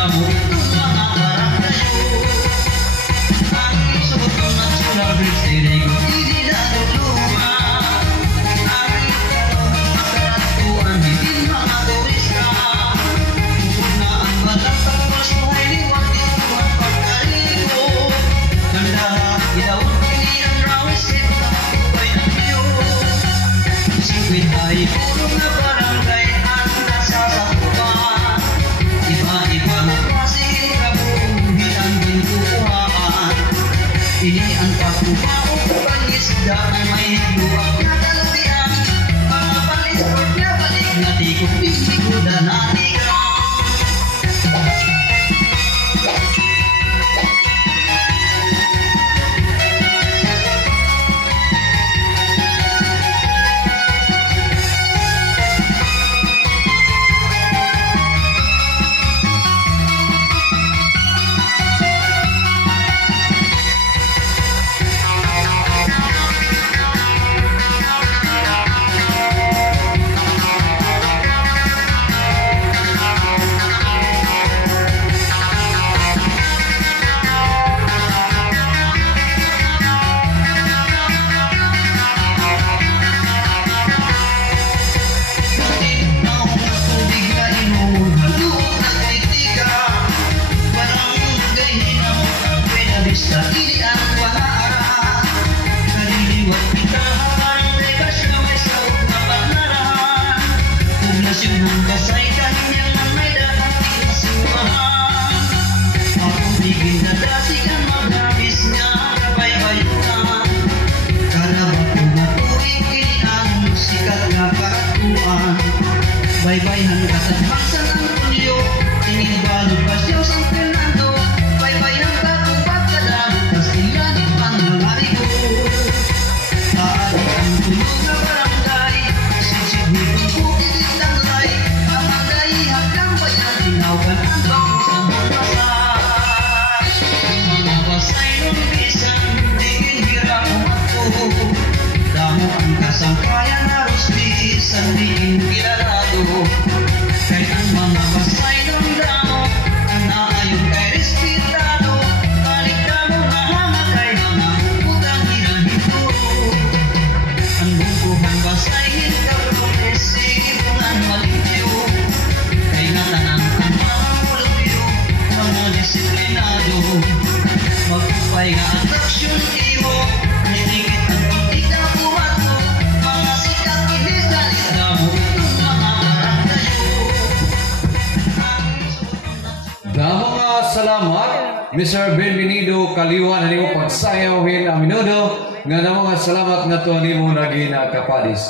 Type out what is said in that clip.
damo itong mga baranggayo. Ang suot ng natural bridge dili ko hindi na luluma. Ang karatuan hindi mga turista. Bukod na ang balang tapos buhay liwag dito ang pagkaligo. Ng lahat ilawag pili ang rawisip na matubay ng Diyos. Sipit ay puro na barangay ang nasasakupan. Iba-ibang klaseng kabuhin ang gintukuhaan. Ini ang pagkubao ang isda na may luwag na kalbihan. Mga palisport na balik na tikot bibiguda na tigang. Sa ilian walaran, kaliliwat pitahan, rekas na may saot na paglaran. Poblasyon ng Pasay kanyang may dating simbahan. Akong bigin na dasig ang magdabis nga kapay-bayunan. Kalabat ko matuwing ilian, sikat na paratuan. Baybayhan katabang San Antonio, tingin balog Pasyo San Fernando. Baybayhan ka damo ang kasangkayan harus bisan diin kilalado. Kay ang mga Pasay ng damo ang naayon kay respetado. Balik damo na hanga kay mga utang hinahito. Ang bubuhan Pasay hikabrong isipungan malimpyo. Kay natanang ang mga mulupyo, mga disiplinado. Magpupay nga atraksyon imo, niligit ang pagkita buhat mo. Mga sikat kinis galit damo itong mga baranggayo. Damo nga salamat Mr. Benvenido Kaliwan na nimo pagsayawin ang minudo nga namo nga salamat nga to nimo naging kapadis.